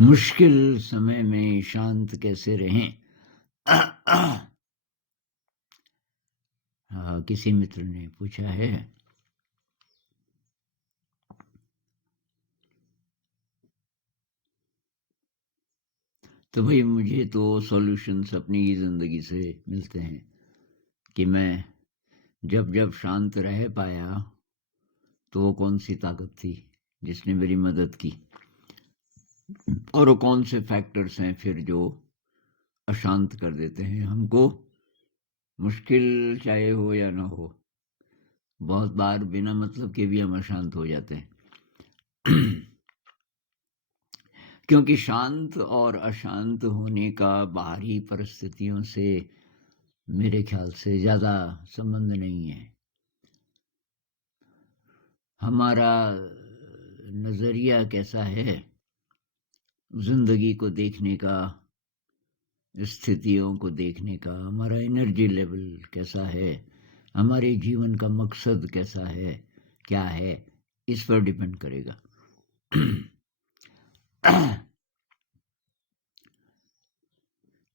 मुश्किल समय में शांत कैसे रहें? किसी मित्र ने पूछा है। तो भई मुझे तो सॉल्यूशंस अपनी ज़िंदगी से मिलते हैं कि मैं जब शांत रह पाया, तो वो कौन-सी ताकत थी जिसने मेरी मदद की और वो कौन से फैक्टर्स हैं फिर जो अशांत कर देते हैं हमको, मुश्किल चाहे हो या ना हो। बहुत बार बिना मतलब के भी हम अशांत हो जाते हैं। क्योंकि शांत और अशांत होने का बाहरी परिस्थितियों से मेरे ख्याल से ज़्यादा संबंध नहीं है। हमारा नज़रिया कैसा है ज़िंदगी को देखने का, स्थितियों को देखने का, हमारा एनर्जी लेवल कैसा है, हमारे जीवन का मकसद कैसा है, क्या है, इस पर डिपेंड करेगा।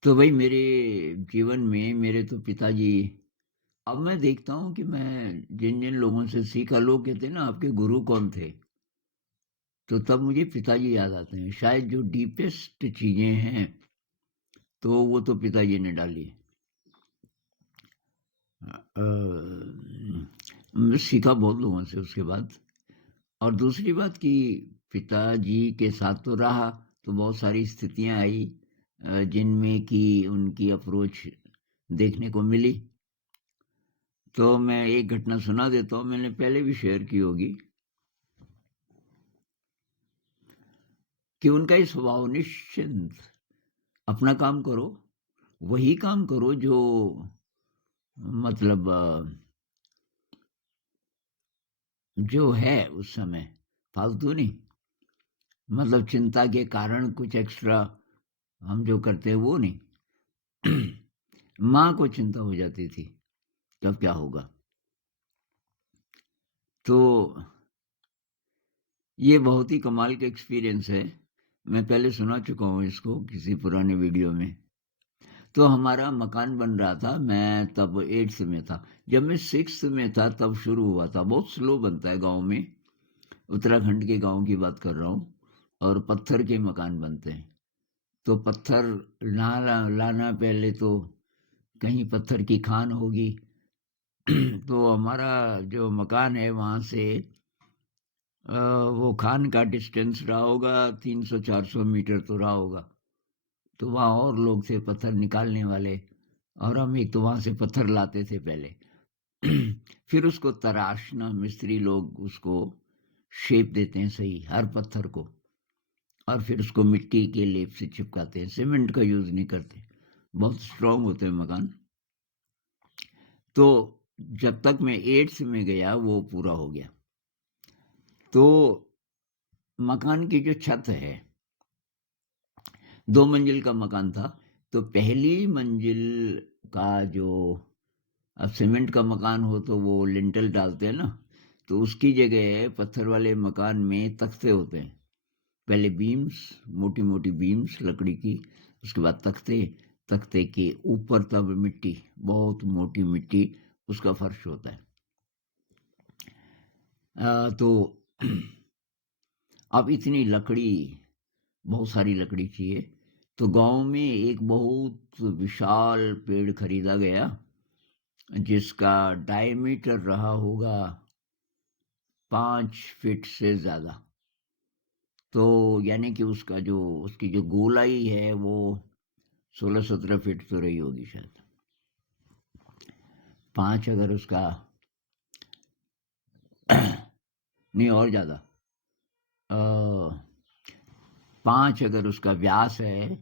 तो भई मेरे जीवन में मेरे तो पिताजी, अब मैं देखता हूँ कि मैं जिन-जिन लोगों से सीखा, लोग कहते हैं ना आपके गुरु कौन थे? तो तब मुझे पिताजी याद आते हैं। शायद जो डीपेस्ट चीज़ें हैं, तो वो तो पिताजी ने डाली। मैं सीखा बहुत लोगों से उसके बाद। और दूसरी बात कि पिताजी के साथ तो रहा, तो बहुत सारी स्थितियाँ आई जिनमें कि उनकी अप्रोच देखने को मिली। तो मैं एक घटना सुना देता हूँ, मैंने पहले भी शेयर की होगी कि उनका ये स्वभाव निश्चिंत, अपना काम करो, वही काम करो जो मतलब जो है उस समय, फालतू नहीं। मतलब चिंता के कारण कुछ एक्स्ट्रा हम जो करते हैं वो नहीं। माँ को चिंता हो जाती थी, तब क्या होगा? तो ये बहुत ही कमाल का एक्सपीरियंस है। मैं पहले सुना चुका हूँ इसको किसी पुराने वीडियो में। तो हमारा मकान बन रहा था, मैं तब 8th में था। जब मैं 6th में था तब शुरू हुआ था, बहुत स्लो बनता है गाँव में, उत्तराखंड के गाँव की बात कर रहा हूँ और पत्थर के मकान बनते हैं। तो पत्थर लाना पहले तो कहीं पत्थर की खान होगी। तो हमारा जो मकान है वहाँ से वो खान का डिस्टेंस रहा होगा 300-400 मीटर तो रहा होगा। तो वहाँ और लोग थे पत्थर निकालने वाले और हम एक तो वहाँ से पत्थर लाते थे पहले। फिर उसको तराशना, मिस्त्री लोग उसको शेप देते हैं सही हर पत्थर को और फिर उसको मिट्टी के लेप से चिपकाते हैं, सीमेंट का यूज़ नहीं करते। बहुत स्ट्रॉन्ग होते हैं मकान। तो जब तक मैं 8th में गया वो पूरा हो गया। तो मकान की जो छत है, 2 मंजिल का मकान था, तो पहली मंजिल का जो, अब सीमेंट का मकान हो तो वो लिंटल डालते हैं ना, तो उसकी जगह पत्थर वाले मकान में तख्ते होते हैं। पहले बीम्स, मोटी-मोटी बीम्स लकड़ी की, उसके बाद तख्ते, तख्ते के ऊपर तब मिट्टी, बहुत मोटी मिट्टी, उसका फर्श होता है। तो अब इतनी लकड़ी, बहुत सारी लकड़ी चाहिए, तो गाँव में एक बहुत विशाल पेड़ खरीदा गया, जिसका डायमीटर रहा होगा 5 फीट से ज़्यादा। तो यानी कि उसकी जो गोलाई है वो 16-17 फीट तो रही होगी शायद। 5 अगर उसका नहीं और ज़्यादा, 5 अगर उसका व्यास है,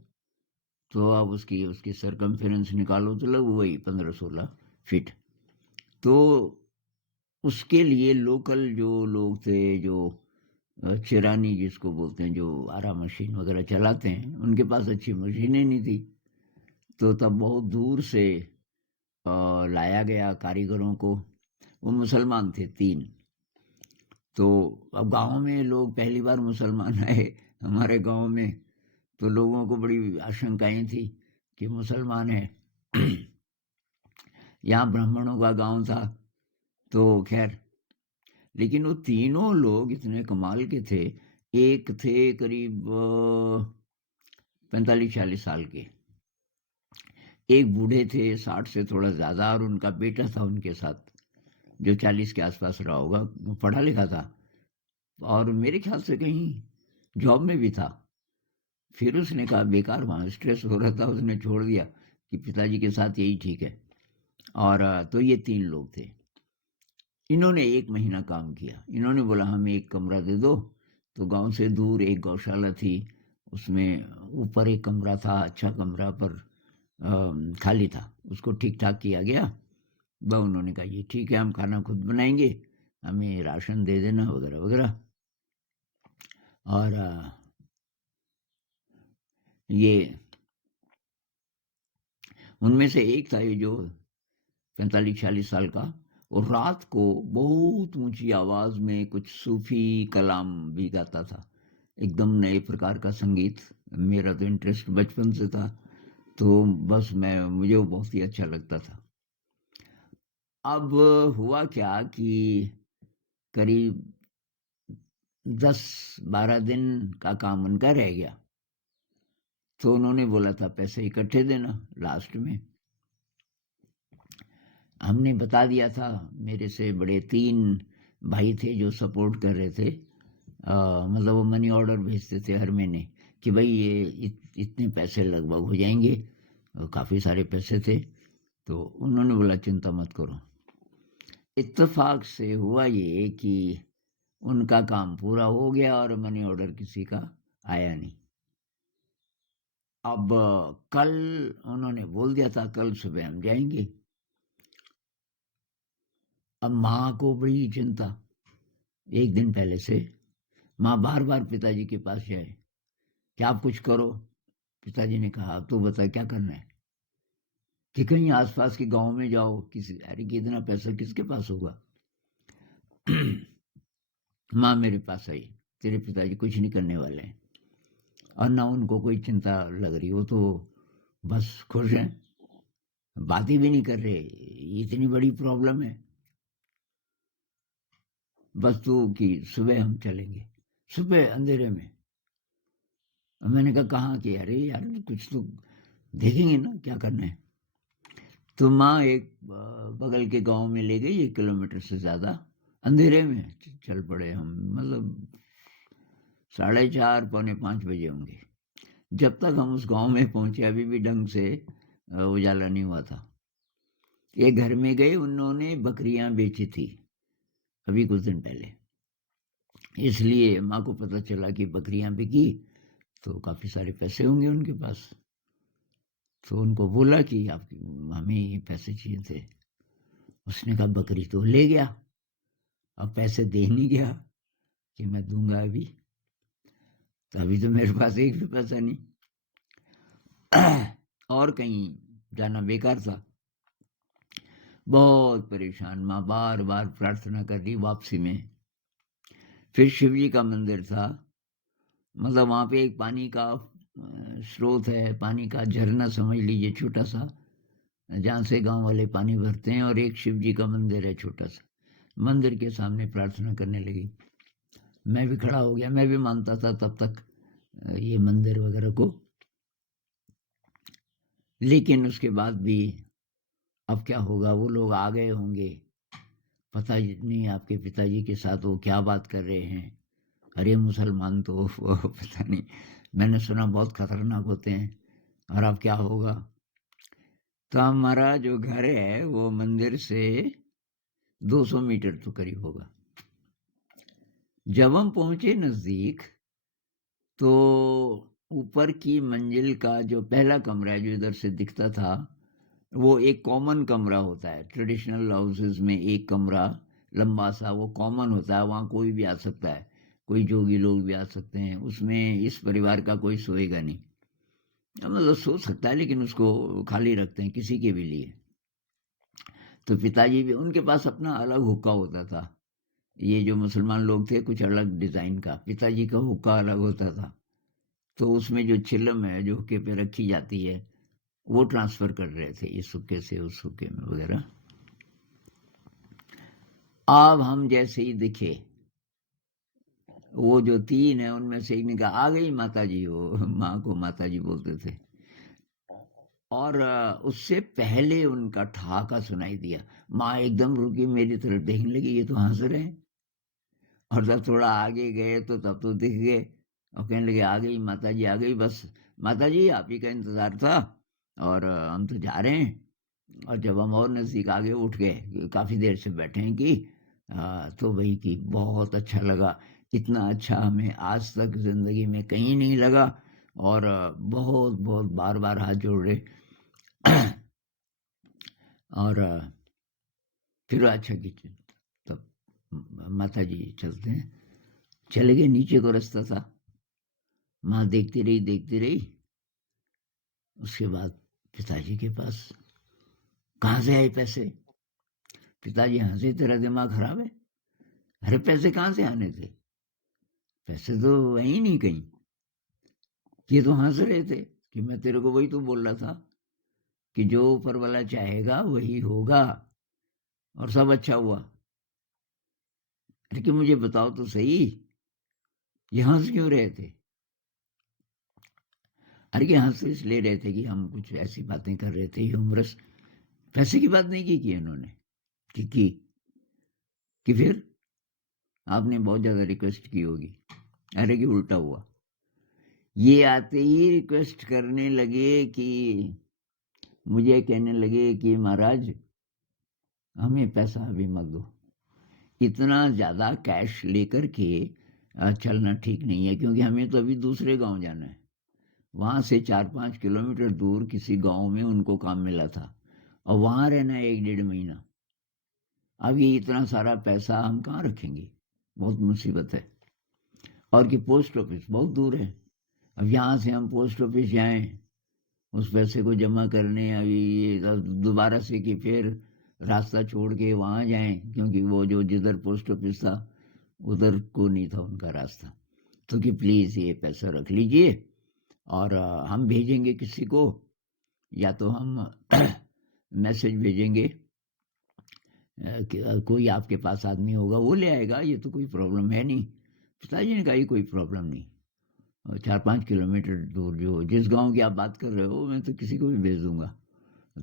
तो अब उसकी उसकी सरकमफेरेंस निकालो तो लगभग वही 15-16 फीट। तो उसके लिए लोकल जो लोग थे, जो चिरानी जिसको बोलते हैं, जो आरा मशीन वगैरह चलाते हैं, उनके पास अच्छी मशीनें नहीं थी। तो तब बहुत दूर से लाया गया कारीगरों को। वो मुसलमान थे 3। तो अब गाँव में लोग पहली बार मुसलमान आए हमारे गाँव में, तो लोगों को बड़ी आशंकाएं थी कि मुसलमान है। यहाँ ब्राह्मणों का गांव था, तो खैर, लेकिन वो तीनों लोग इतने कमाल के थे। एक थे करीब 45-40 साल के, एक बूढ़े थे 60 से थोड़ा ज़्यादा, और उनका बेटा था उनके साथ जो 40 के आसपास रहा होगा, वो पढ़ा लिखा था और मेरे ख्याल से कहीं जॉब में भी था। फिर उसने कहा बेकार वहाँ स्ट्रेस हो रहा था, उसने छोड़ दिया कि पिताजी के साथ यही ठीक है। और तो ये 3 लोग थे। इन्होंने 1 महीना काम किया। इन्होंने बोला हमें एक कमरा दे दो। तो गांव से दूर एक गौशाला थी, उसमें ऊपर एक कमरा था, अच्छा कमरा, पर खाली था। उसको ठीक ठाक किया गया। वह उन्होंने कहा ये ठीक है, हम खाना खुद बनाएंगे, हमें राशन दे देना वगैरह वगैरह। और ये उनमें से एक था ये जो 45-40 साल का, और रात को बहुत ऊंची आवाज में कुछ सूफी कलाम भी गाता था, एकदम नए प्रकार का संगीत। मेरा तो इंटरेस्ट बचपन से था, तो बस मुझे वो बहुत ही अच्छा लगता था। अब हुआ क्या कि करीब 10-12 दिन का काम उनका रह गया, तो उन्होंने बोला था पैसे इकट्ठे देना लास्ट में। हमने बता दिया था, मेरे से बड़े 3 भाई थे जो सपोर्ट कर रहे थे, मतलब वो मनी ऑर्डर भेजते थे हर महीने कि भाई ये इतने पैसे लगभग हो जाएंगे, काफ़ी सारे पैसे थे। तो उन्होंने बोला चिंता मत करो। इत्तेफाक से हुआ ये कि उनका काम पूरा हो गया और मनी ऑर्डर किसी का आया नहीं। अब कल उन्होंने बोल दिया था कल सुबह हम जाएंगे। अब माँ को बड़ी चिंता, 1 दिन पहले से माँ बार बार पिताजी के पास जाए कि आप कुछ करो। पिताजी ने कहा तो बता क्या करना है, कि कहीं आसपास के गांव में जाओ, किसी, अरे कि इतना पैसा किसके पास होगा। माँ मेरे पास आई, तेरे पिताजी कुछ नहीं करने वाले हैं, और ना उनको कोई चिंता लग रही, वो तो बस खुश हैं, बातें भी नहीं कर रहे, इतनी बड़ी प्रॉब्लम है, बस तू कि सुबह हम चलेंगे, सुबह अंधेरे में। मैंने कहा कहाँ कि, अरे यार कुछ तो देखेंगे ना क्या करना है। तो माँ एक बगल के गांव में ले गई, 1 किलोमीटर से ज़्यादा, अंधेरे में चल पड़े हम, मतलब 4:30 पौने 5 बजे होंगे। जब तक हम उस गांव में पहुंचे अभी भी ढंग से उजाला नहीं हुआ था। एक घर में गए, उन्होंने बकरियां बेची थी अभी कुछ दिन पहले, इसलिए माँ को पता चला कि बकरियां बिकी, तो काफ़ी सारे पैसे होंगे उनके पास। तो उनको बोला कि आप हमें ये पैसे चाहिए थे। उसने कहा बकरी तो ले गया, अब पैसे दे नहीं गया कि मैं दूंगा अभी, तो अभी तो मेरे पास एक भी पैसा नहीं। और कहीं जाना बेकार था। बहुत परेशान, माँ बार बार प्रार्थना कर रही वापसी में। फिर शिव जी का मंदिर था, मतलब वहाँ पे एक पानी का स्रोत है, पानी का झरना समझ लीजिए, छोटा सा, जहाँ से गांव वाले पानी भरते हैं, और एक शिव जी का मंदिर है छोटा सा। मंदिर के सामने प्रार्थना करने लगी। मैं भी खड़ा हो गया, मैं भी मानता था तब तक ये मंदिर वगैरह को, लेकिन उसके बाद भी अब क्या होगा, वो लोग आ गए होंगे, पता नहीं आपके पिताजी के साथ वो क्या बात कर रहे हैं। अरे मुसलमान तो वो पता नहीं, मैंने सुना बहुत खतरनाक होते हैं, और अब क्या होगा। तो हमारा जो घर है वो मंदिर से 200 मीटर तो करीब होगा। जब हम पहुंचे नजदीक, तो ऊपर की मंजिल का जो पहला कमरा है जो इधर से दिखता था, वो एक कॉमन कमरा होता है। ट्रेडिशनल हाउसेस में एक कमरा लंबा सा वो कॉमन होता है, वहाँ कोई भी आ सकता है, कोई जोगी लोग भी आ सकते हैं, उसमें इस परिवार का कोई सोएगा नहीं, मतलब सो सकता है लेकिन उसको खाली रखते हैं किसी के भी लिए। तो पिताजी भी, उनके पास अपना अलग हुक्का होता था। ये जो मुसलमान लोग थे कुछ अलग डिजाइन का, पिताजी का हुक्का अलग होता था। तो उसमें जो चिलम है, जो हुक्के पे रखी जाती है, वो ट्रांसफ़र कर रहे थे इस हुक्के से उस हुक्के में वग़ैरह। अब हम जैसे ही दिखे, वो जो 3 हैं उनमें से एक ने कहा, "आ गई माताजी।" वो माँ को माताजी बोलते थे। और उससे पहले उनका ठहाका सुनाई दिया। माँ एकदम रुकी, मेरी तरफ देखने लगी, ये तो हँस रहे हैं। और जब थोड़ा आगे गए तो तब तो दिख गए और कहने लगे, "आ गई माताजी, आ गई, बस माताजी आप ही का इंतज़ार था और हम तो जा रहे हैं।" और जब हम और नज़दीक आगे उठ गए, काफ़ी देर से बैठे हैं कि तो वही कि बहुत अच्छा लगा। इतना अच्छा हमें आज तक ज़िंदगी में कहीं नहीं लगा और बहुत-बहुत बार-बार हाथ जोड़ रहे। और फिर अच्छा कि तब माताजी चलते हैं। चले गए, नीचे को रास्ता था। माँ देखती रही। उसके बाद पिताजी के पास, "कहाँ से आए पैसे?" पिताजी हँसे, "तेरा दिमाग खराब है? अरे पैसे कहाँ से आने थे? पैसे तो है ही नहीं कहीं।" ये तो हँस रहे थे कि मैं तेरे को वही तो बोल रहा था कि जो ऊपर वाला चाहेगा वही होगा और सब अच्छा हुआ। लेकिन मुझे बताओ तो सही, ये हँस क्यों रहे थे? अरे ये हँस इसलिए रहे थे कि हम कुछ ऐसी बातें कर रहे थे ह्यूमरस। पैसे की बात नहीं की इन्होंने। की कि फिर आपने बहुत ज़्यादा रिक्वेस्ट की होगी। अरे कि उल्टा हुआ। ये आते ही रिक्वेस्ट करने लगे कि मुझे कहने लगे कि महाराज हमें पैसा अभी मत दो। इतना ज़्यादा कैश लेकर के चलना ठीक नहीं है, क्योंकि हमें तो अभी दूसरे गाँव जाना है। वहाँ से 4-5 किलोमीटर दूर किसी गाँव में उनको काम मिला था और वहाँ रहना है 1 डेढ़ महीना। अब ये इतना सारा पैसा हम कहाँ रखेंगे? बहुत मुसीबत है। और कि पोस्ट ऑफिस बहुत दूर है। अब यहाँ से हम पोस्ट ऑफिस जाएँ, उस पैसे को जमा करने, अभी ये दोबारा से कि फिर रास्ता छोड़ के वहाँ जाएँ, क्योंकि वो जो जिधर पोस्ट ऑफिस था, उधर को नहीं था उनका रास्ता। तो कि प्लीज़ ये पैसा रख लीजिए और हम भेजेंगे किसी को, या तो हम मैसेज भेजेंगे कि कोई आपके पास आदमी होगा वो ले आएगा, ये तो कोई प्रॉब्लम है नहीं। पिताजी ने कहा, ये कोई प्रॉब्लम नहीं। और 4-5 किलोमीटर दूर जो जिस गाँव की आप बात कर रहे हो, मैं तो किसी को भी भेज दूँगा।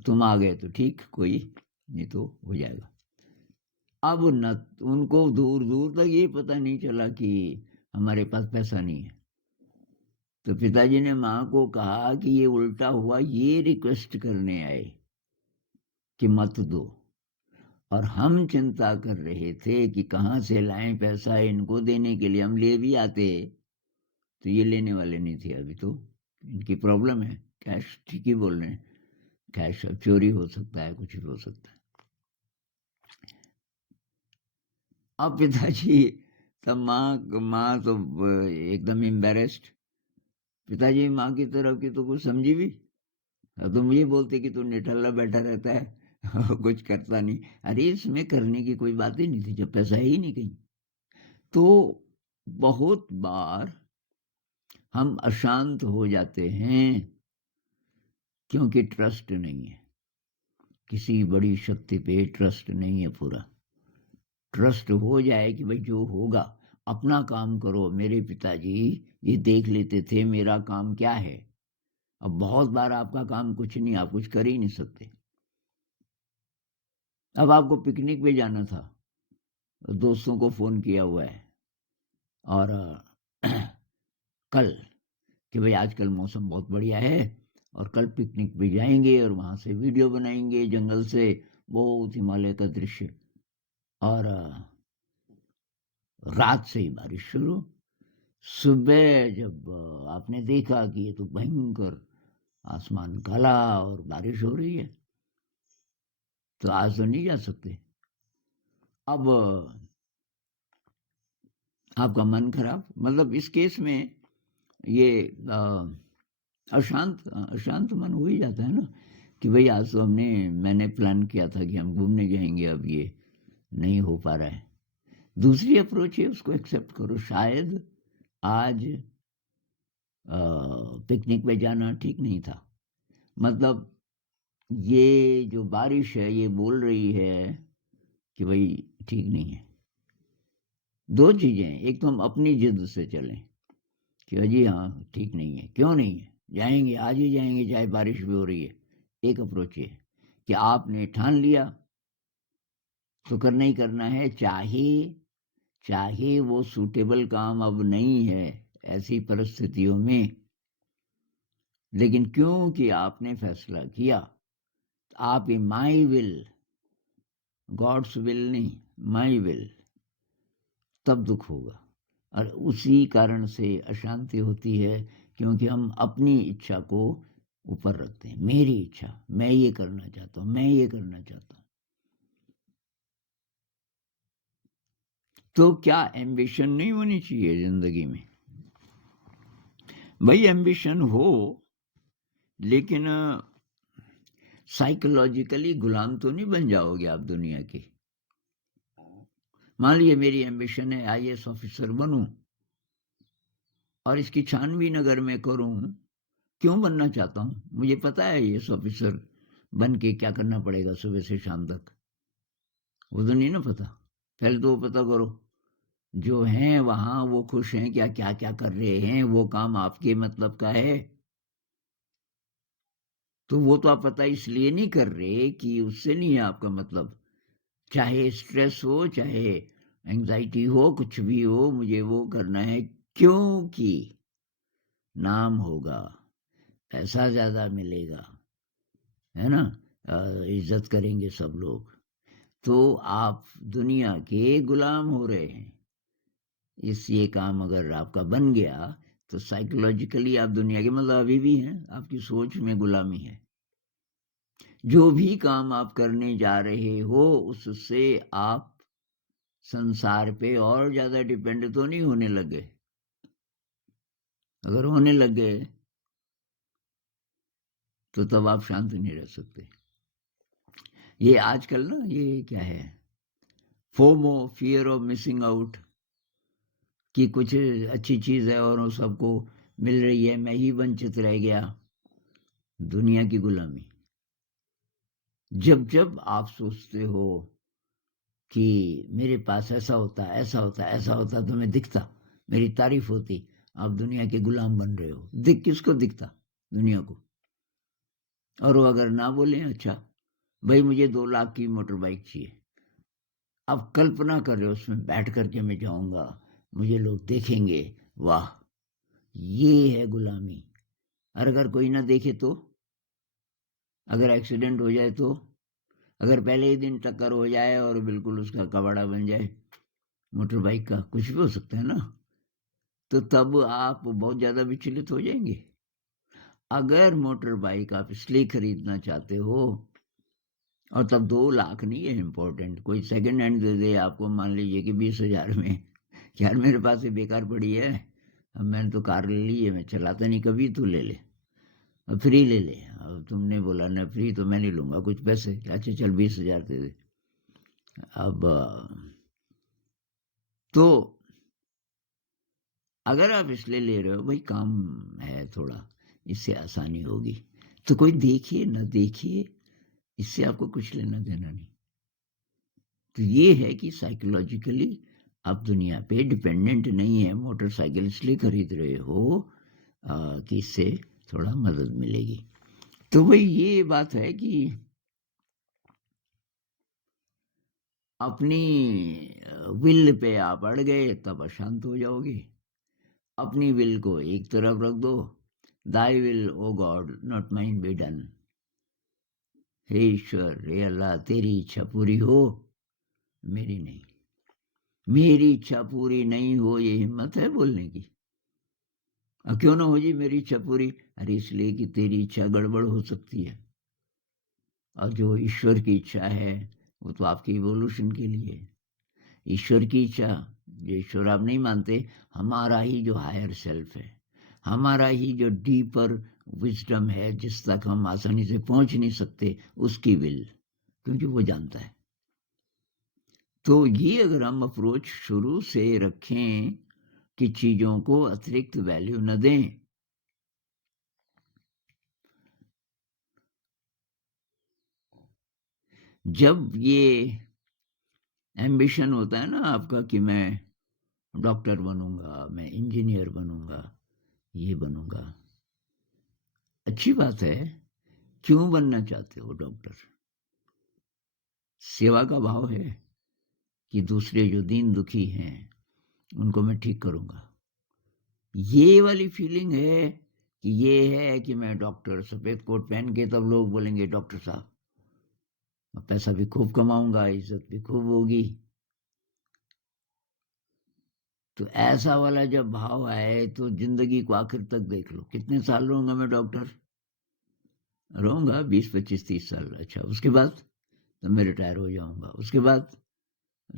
तुम आ गए तो ठीक, कोई नहीं तो हो जाएगा। अब न उनको दूर-दूर तक ये पता नहीं चला कि हमारे पास पैसा नहीं है। तो पिताजी ने माँ को कहा कि ये उल्टा हुआ, ये रिक्वेस्ट करने आए कि मत दो, और हम चिंता कर रहे थे कि कहाँ से लाएँ पैसा इनको देने के लिए। हम ले भी आते तो ये लेने वाले नहीं थे अभी तो। इनकी प्रॉब्लम है, कैश ठीक ही बोल रहे हैं। कैश अब चोरी हो सकता है, कुछ भी हो सकता है। अब पिताजी, तब माँ तो एकदम एम्बैरेस्ड। पिताजी माँ की तरफ की तो कुछ समझी भी। अब तो मुझे बोलते कि तू निठल्ला बैठा रहता है कुछ करता नहीं। अरे इसमें करने की कोई बात ही नहीं थी जब पैसा है ही नहीं कहीं। तो बहुत बार हम अशांत हो जाते हैं क्योंकि ट्रस्ट नहीं है। किसी बड़ी शक्ति पे ट्रस्ट नहीं है पूरा। ट्रस्ट हो जाए कि भाई जो होगा, अपना काम करो। मेरे पिताजी ये देख लेते थे मेरा काम क्या है। अब बहुत बार आपका काम कुछ नहीं, आप कुछ कर ही नहीं सकते। अब आपको पिकनिक पे जाना था, दोस्तों को फ़ोन किया हुआ है और कल कि भाई आजकल मौसम बहुत बढ़िया है और कल पिकनिक पे जाएँगे और वहाँ से वीडियो बनाएँगे जंगल से, बहुत हिमालय का दृश्य। और रात से ही बारिश शुरू। सुबह जब आपने देखा कि ये तो भयंकर आसमान काला और बारिश हो रही है, तो आज तो नहीं जा सकते। अब आपका मन खराब, मतलब इस केस में ये अशांत मन हो ही जाता है ना कि भाई आज तो मैंने प्लान किया था कि हम घूमने जाएंगे, अब ये नहीं हो पा रहा है। दूसरी अप्रोच है उसको एक्सेप्ट करो। शायद आज पिकनिक पे जाना ठीक नहीं था। मतलब ये जो बारिश है ये बोल रही है कि भाई ठीक नहीं है। 2 चीज़ें हैं, एक तो हम अपनी ज़िद से चलें कि अजी हाँ, ठीक नहीं है, क्यों नहीं है? जाएँगे, आज ही जाएँगे चाहे बारिश भी हो रही है। एक अप्रोच ये है कि आपने ठान लिया तो करना ही करना है, चाहे चाहे वो सूटेबल काम अब नहीं है ऐसी परिस्थितियों में, लेकिन क्योंकि आपने फैसला किया, आप ये माई विल, गॉड्स विल नहीं, माई विल, तब दुख होगा। और उसी कारण से अशांति होती है, क्योंकि हम अपनी इच्छा को ऊपर रखते हैं। मेरी इच्छा, मैं ये करना चाहता हूँ, मैं ये करना चाहता हूँ। तो क्या एम्बिशन नहीं होनी चाहिए जिंदगी में? भाई एम्बिशन हो, लेकिन साइकोलॉजिकली गुलाम तो नहीं बन जाओगे आप दुनिया के। मान लीजिए मेरी एम्बिशन है आईएएस ऑफिसर बनूं, और इसकी छानबीन अगर मैं करूं, क्यों बनना चाहता हूं, मुझे पता है आईएएस ऑफिसर बन के क्या करना पड़ेगा सुबह से शाम तक, वो तो नहीं ना पता। पहले तो वो पता करो जो हैं वहां वो खुश हैं क्या, क्या क्या कर रहे हैं, वो काम आपके मतलब का है। तो वो तो आप पता इसलिए नहीं कर रहे कि उससे नहीं है आपका मतलब। चाहे स्ट्रेस हो, चाहे एंजाइटी हो, कुछ भी हो, मुझे वो करना है क्योंकि नाम होगा, पैसा ज्यादा मिलेगा, है ना, इज्जत करेंगे सब लोग। तो आप दुनिया के गुलाम हो रहे हैं। इस ये काम अगर आपका बन गया तो साइकोलॉजिकली आप दुनिया के, मतलब अभी भी हैं, आपकी सोच में गुलामी है। जो भी काम आप करने जा रहे हो उससे आप संसार पे और ज्यादा डिपेंड तो नहीं होने लगे। अगर होने लगे तो तब आप शांत नहीं रह सकते। ये आजकल ना, ये क्या है, FOMO, fear of missing out, कि कुछ अच्छी चीज है और वो सबको मिल रही है, मैं ही वंचित रह गया। दुनिया की गुलामी। जब जब आप सोचते हो कि मेरे पास ऐसा होता, ऐसा होता, ऐसा होता तो मैं दिखता, मेरी तारीफ होती, आप दुनिया के गुलाम बन रहे हो। दिख किसको दिखता? दुनिया को। और वो अगर ना बोले, अच्छा भाई मुझे 2 लाख की मोटर बाइक चाहिए, आप कल्पना कर रहे हो उसमें बैठ करके मैं जाऊंगा, मुझे लोग देखेंगे, वाह, ये है गुलामी। और अगर कोई ना देखे तो, अगर एक्सीडेंट हो जाए तो, अगर पहले ही दिन टक्कर हो जाए और बिल्कुल उसका कबाड़ा बन जाए मोटर बाइक का, कुछ भी हो सकता है ना, तो तब आप बहुत ज्यादा विचलित हो जाएंगे। अगर मोटर बाइक आप इसलिए खरीदना चाहते हो, और तब 2 लाख नहीं है इम्पोर्टेंट, कोई सेकंड हैंड दे दे आपको, मान लीजिए कि 20,000 में, यार मेरे पास ये बेकार पड़ी है, अब मैंने तो कार ले ली है, मैं चलाता नहीं कभी, तू ले ले, अब फ्री ले ले, अब तुमने बोला ना फ्री तो मैं नहीं लूंगा कुछ पैसे, अच्छा चल 20,000 दे दे। अब तो अगर आप इसलिए ले रहे हो भाई काम है थोड़ा, इससे आसानी होगी, तो कोई देखिए ना देखिए, इससे आपको कुछ लेना देना नहीं। तो ये है कि साइकोलॉजिकली आप दुनिया पे डिपेंडेंट नहीं है। मोटरसाइकिल इसलिए खरीद रहे हो कि इससे थोड़ा मदद मिलेगी। तो भाई ये बात है कि अपनी विल पे आप अड़ गए तब अशांत हो जाओगे। अपनी विल को एक तरफ रख दो, thy will o God not mine be done, हे ईश्वर, हे अल्लाह, तेरी इच्छा पूरी हो, मेरी नहीं। मेरी इच्छा पूरी नहीं हो, ये हिम्मत है बोलने की? क्यों ना हो जी मेरी इच्छा पूरी? अरे इसलिए कि तेरी इच्छा गड़बड़ हो सकती है, और जो ईश्वर की इच्छा है वो तो आपकी इवोल्यूशन के लिए है। ईश्वर की इच्छा, जो ईश्वर आप नहीं मानते, हमारा ही जो हायर सेल्फ है, हमारा ही जो डीपर विजडम है, जिस तक हम आसानी से पहुंच नहीं सकते, उसकी विल, क्योंकि वो जानता है। तो ये अगर हम अप्रोच शुरू से रखें कि चीजों को अतिरिक्त वैल्यू न दें, जब ये एम्बिशन होता है ना आपका कि मैं डॉक्टर बनूँगा, मैं इंजीनियर बनूँगा, ये बनूँगा। अच्छी बात है, क्यों बनना चाहते हो डॉक्टर? सेवा का भाव है कि दूसरे जो दीन दुखी हैं, उनको मैं ठीक करूँगा। ये वाली फीलिंग है कि ये है कि मैं डॉक्टर सफ़ेद कोट पहन के तब लोग बोलेंगे डॉक्टर साहब, मैं पैसा भी खूब कमाऊँगा, इज़्ज़त भी खूब होगी। तो ऐसा वाला जब भाव आए तो ज़िंदगी को आखिर तक देख लो, कितने साल रहूँगा मैं डॉक्टर? रहूँगा 20, 25, 30 साल। अच्छा, उसके बाद? तो मैं रिटायर हो जाऊँगा। उसके बाद?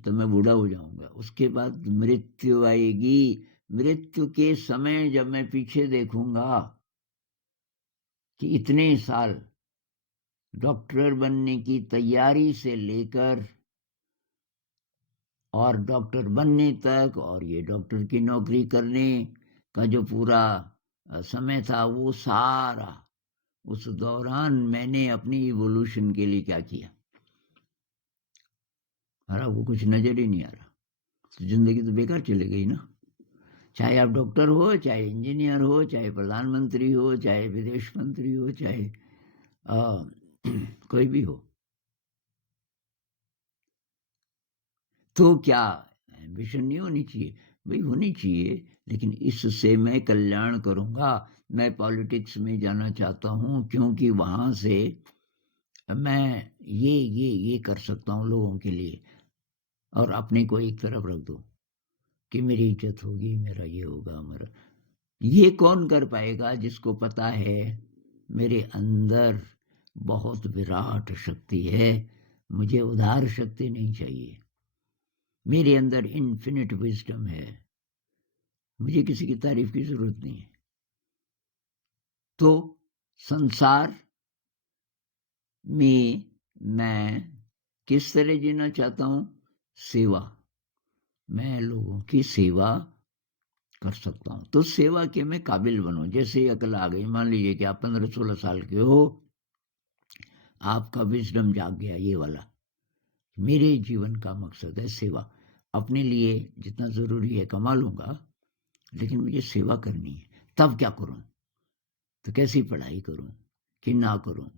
तो मैं बूढ़ा हो जाऊँगा। उसके बाद मृत्यु आएगी। मृत्यु के समय जब मैं पीछे देखूँगा कि इतने साल डॉक्टर बनने की तैयारी से लेकर और डॉक्टर बनने तक और ये डॉक्टर की नौकरी करने का जो पूरा समय था, वो सारा उस दौरान मैंने अपनी इवोल्यूशन के लिए क्या किया? वो कुछ नज़र ही नहीं आ रहा। तो ज़िंदगी तो बेकार चली गई ना। चाहे आप डॉक्टर हो, चाहे इंजीनियर हो, चाहे प्रधानमंत्री हो, चाहे विदेश मंत्री हो, चाहे कोई भी हो। तो क्या एम्बिशन नहीं होनी चाहिए? भई होनी चाहिए, लेकिन इससे मैं कल्याण करूँगा। मैं पॉलिटिक्स में जाना चाहता हूँ क्योंकि वहाँ से मैं ये कर सकता हूँ लोगों के लिए और अपने को एक तरफ रख दो कि मेरी इज़्ज़त होगी, मेरा ये होगा, मेरा ये कौन कर पाएगा जिसको पता है मेरे अंदर बहुत विराट शक्ति है, मुझे उदार शक्ति नहीं चाहिए। मेरे अंदर इन्फिनिट विज़डम है, मुझे किसी की तारीफ़ की ज़रूरत नहीं है। तो संसार में मैं किस तरह जीना चाहता हूँ? सेवा। मैं लोगों की सेवा कर सकता हूँ, तो सेवा के मैं काबिल बनूँ। जैसे ही अकल आ गई, मान लीजिए कि आप 15-16 साल के हो, आपका विज़डम जाग गया ये वाला, मेरे जीवन का मकसद है सेवा। अपने लिए जितना ज़रूरी है कमा लूँगा, लेकिन मुझे सेवा करनी है। तब क्या करूँ? तो कैसी पढ़ाई करूँ कि ना करूँ?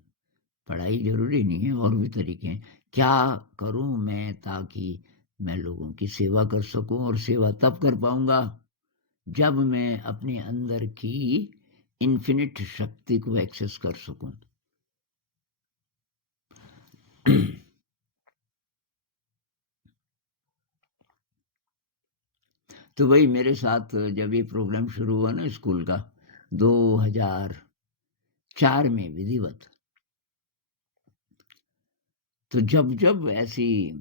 पढ़ाई ज़रूरी नहीं है, और भी तरीके हैं। क्या करूँ मैं ताकि मैं लोगों की सेवा कर सकूँ, और सेवा तब कर पाऊँगा जब मैं अपने अंदर की इन्फिनिट शक्ति को एक्सेस कर सकूँ। तो वही मेरे साथ जब ये प्रोग्राम शुरू हुआ ना स्कूल का 2004 में विधिवत, तो जब ऐसी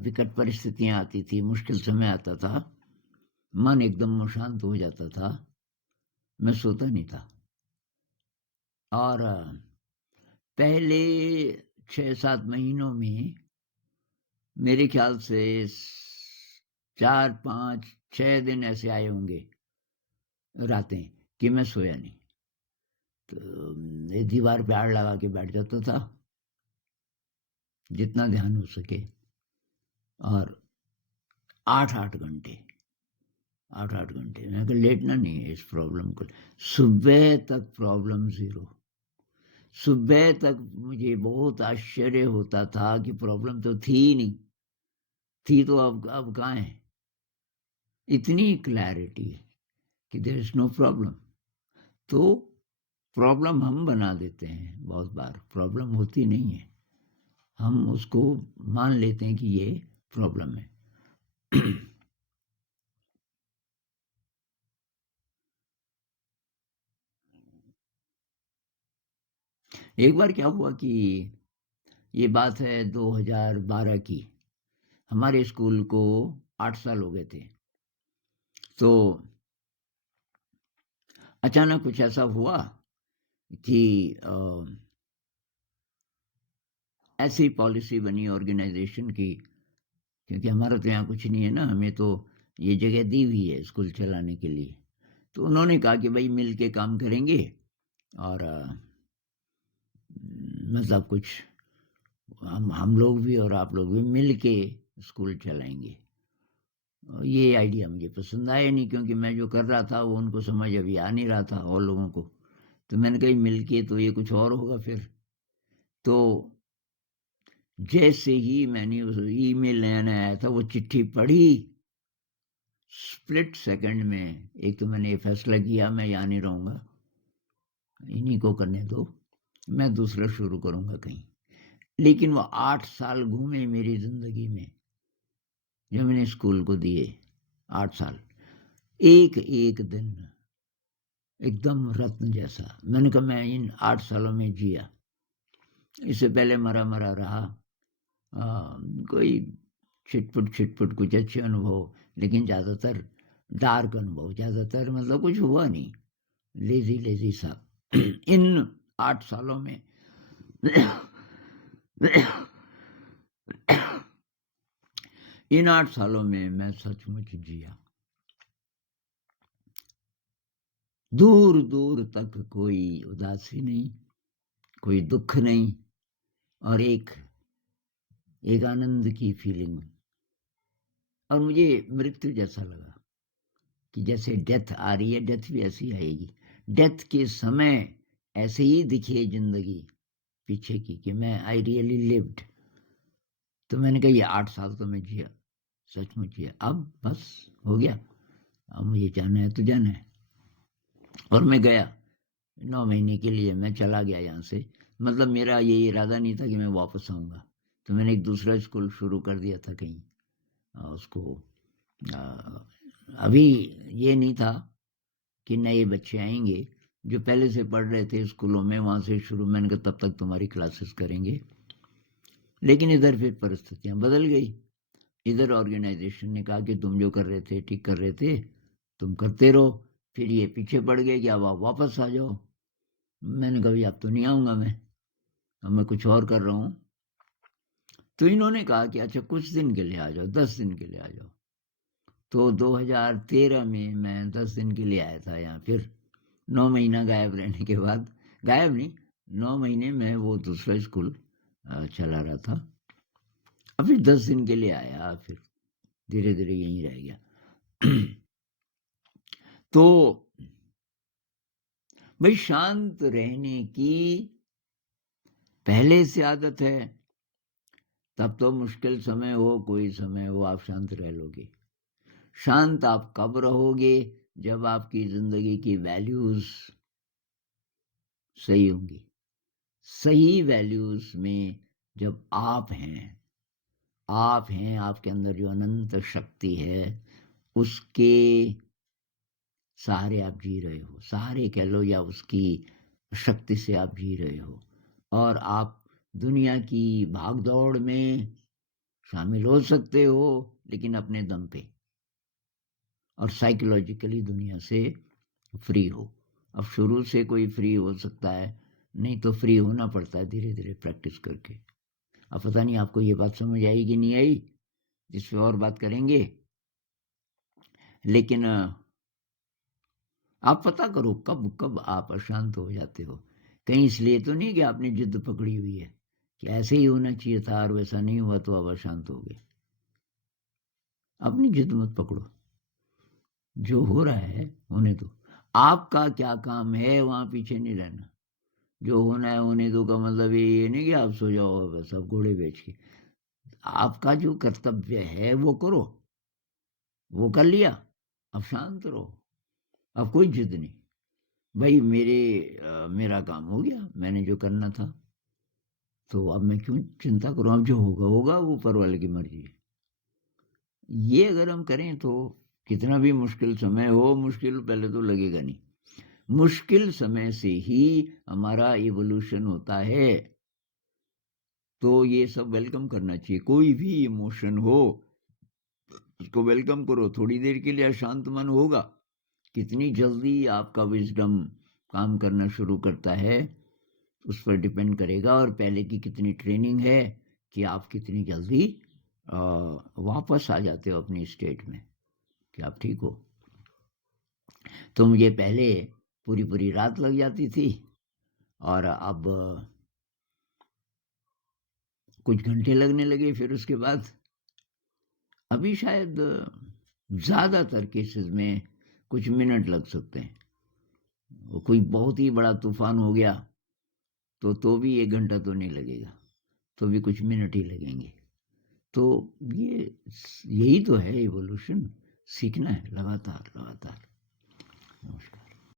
विकट परिस्थितियाँ आती थी, मुश्किल समय आता था, मन एकदम अशांत हो जाता था, मैं सोता नहीं था। और पहले 6-7 महीनों में मेरे ख्याल से 4-5-6 दिन ऐसे आए होंगे रातें कि मैं सोया नहीं। तो ये दीवार पे आड़ लगा के बैठ जाता था, जितना ध्यान हो सके, और 8-8 घंटे, 8-8 घंटे। मैं कहा लेटना नहीं है इस प्रॉब्लम को। सुबह तक प्रॉब्लम ज़ीरो। सुबह तक मुझे बहुत आश्चर्य होता था कि प्रॉब्लम तो थी ही नहीं। थी तो अब कहाँ है? इतनी क्लैरिटी कि देयर इज़ नो प्रॉब्लम। तो प्रॉब्लम हम बना देते हैं बहुत बार, प्रॉब्लम होती नहीं है। हम उसको मान लेते हैं कि ये प्रॉब्लम है। एक बार क्या हुआ कि ये बात है 2012 की, हमारे स्कूल को 8 साल हो गए थे। तो अचानक कुछ ऐसा हुआ कि ऐसी पॉलिसी बनी ऑर्गेनाइजेशन की, क्योंकि हमारा तो यहाँ कुछ नहीं है ना, हमें तो ये जगह दी हुई है स्कूल चलाने के लिए। तो उन्होंने कहा कि भाई मिल के काम करेंगे, और मतलब कुछ हम लोग भी और आप लोग भी मिल के स्कूल चलाएँगे। ये आइडिया मुझे पसंद आया नहीं, क्योंकि मैं जो कर रहा था वो उनको समझ अभी आ नहीं रहा था और लोगों को। तो मैंने कहा मिल के तो ये कुछ और होगा फिर। तो जैसे ही मैंने उस ईमेल नया-नया आया था, वो चिट्ठी पढ़ी, स्प्लिट सेकंड में एक तो मैंने ये फैसला किया मैं यहाँ नहीं रहूँगा, इन्हीं को करने दो, मैं दूसरा शुरू करूँगा कहीं। लेकिन वो 8 साल घूमे मेरी ज़िंदगी में, जो मैंने स्कूल को दिए, 8 साल। एक-एक दिन एकदम रत्न जैसा। मैंने कहा मैं इन 8 सालों में जिया। इससे पहले मरा-मरा रहा। कोई छिटपुट कुछ अच्छे अनुभव, लेकिन ज़्यादातर डार्क अनुभव, ज़्यादातर मतलब कुछ हुआ नहीं, लेज़ी सा। इन 8 सालों में इन 8 सालों में मैं सचमुच जिया। दूर-दूर तक कोई उदासी नहीं, कोई दुःख नहीं और एक आनंद की फीलिंग। और मुझे मृत्यु जैसा लगा कि जैसे डेथ आ रही है, डेथ भी ऐसी आएगी। डेथ के समय ऐसे ही दिखी ज़िंदगी पीछे की कि मैं आई रियली लिव्ड। तो मैंने कहा ये 8 साल तो मैं जिया, सचमुच जिया। अब बस हो गया, अब मुझे जाना है तो जाना है। और मैं गया, 9 महीने के लिए मैं चला गया यहाँ से। मतलब मेरा ये इरादा नहीं था कि मैं वापस आऊँगा। तो मैंने एक दूसरा स्कूल शुरू कर दिया था कहीं। उसको अ, अभी ये नहीं था कि नए बच्चे आएँगे, जो पहले से पढ़ रहे थे स्कूलों में, वहाँ से शुरू। मैंने कहा तब तक तुम्हारी क्लासेस करेंगे। लेकिन इधर फिर परिस्थितियाँ बदल गई। इधर ऑर्गेनाइज़ेशन ने कहा कि तुम जो कर रहे थे, ठीक कर रहे थे, तुम करते रहो। फिर ये पीछे पड़ गए कि अब आप वापस आ जाओ। मैंने कहा भई अब तो नहीं आऊँगा मैं, अब मैं कुछ और कर रहा हूँ। तो इन्होंने कहा कि अच्छा कुछ दिन के लिए आ जाओ, 10 दिन के लिए आ जाओ। तो 2013 में मैं 10 दिन के लिए आया था यहाँ फिर। 9 महीना गायब रहने के बाद, गायब नहीं, 9 महीने मैं वो दूसरा स्कूल चला रहा था। अब फिर 10 दिन के लिए आया, फिर धीरे-धीरे यहीं रह गया। तो भई शांत रहने की पहले से आदत है, तब तो मुश्किल समय हो, कोई समय हो, आप शांत रह लोगे। शांत आप कब रहोगे? जब आपकी ज़िंदगी की वैल्यूज़ सही होंगी। सही वैल्यूज़ में जब आप हैं, आपके अंदर जो अनंत शक्ति है, उसके सहारे आप जी रहे हो। सहारे कह लो या उसकी शक्ति से आप जी रहे हो। और आप दुनिया की भाग-दौड़ में शामिल हो सकते हो, लेकिन अपने दम पे, और साइकोलॉजिकली दुनिया से फ्री हो। अब शुरू से कोई फ्री हो सकता है, नहीं तो फ्री होना पड़ता है धीरे-धीरे प्रैक्टिस करके। अब पता नहीं आपको ये बात समझ आई कि नहीं आई, इस पे और बात करेंगे। लेकिन आप पता करो कब आप अशांत हो जाते हो। कहीं इसलिए तो नहीं कि आपने ज़िद पकड़ी हुई है, कि ऐसे ही होना चाहिए था और वैसा नहीं हुआ तो आप अशांत हो गए। अपनी ज़िद मत पकड़ो, जो हो रहा है होने दो। आपका क्या काम है वहाँ पीछे नहीं रहना। जो होना है होने दो का मतलब ये नहीं कि आप सो जाओ बस अब घोड़े बेच के। आपका जो कर्तव्य है वो करो, वो कर लिया, अब शांत रहो। अब कोई ज़िद नहीं। भई मेरा काम हो गया, मैंने जो करना था, तो अब मैं क्यों चिंता करूँ, अब जो होगा, होगा, वो ऊपर वाले की मर्ज़ी है। ये अगर हम करें तो कितना भी मुश्किल समय हो, मुश्किल पहले तो लगेगा नहीं। मुश्किल समय से ही हमारा इवोल्यूशन होता है। तो ये सब वेलकम करना चाहिए। कोई भी इमोशन हो, उसको वेलकम करो। थोड़ी देर के लिए अशांत मन होगा, कितनी जल्दी आपका विज़डम काम करना शुरू करता है, उस पर डिपेंड करेगा, और पहले की कितनी ट्रेनिंग है कि आप कितनी जल्दी वापस आ जाते हो अपनी स्टेट में, कि आप ठीक हो। तो मुझे पहले पूरी-पूरी रात लग जाती थी, और अब कुछ घंटे लगने लगे फिर उसके बाद। अभी शायद ज़्यादातर केसेस में कुछ मिनट लग सकते हैं। वो कोई बहुत ही बड़ा तूफ़ान हो गया तो भी 1 घंटा तो नहीं लगेगा, तो भी कुछ मिनट ही लगेंगे। तो यही तो है इवोल्यूशन, सीखना है लगातार, लगातार। नमस्कार।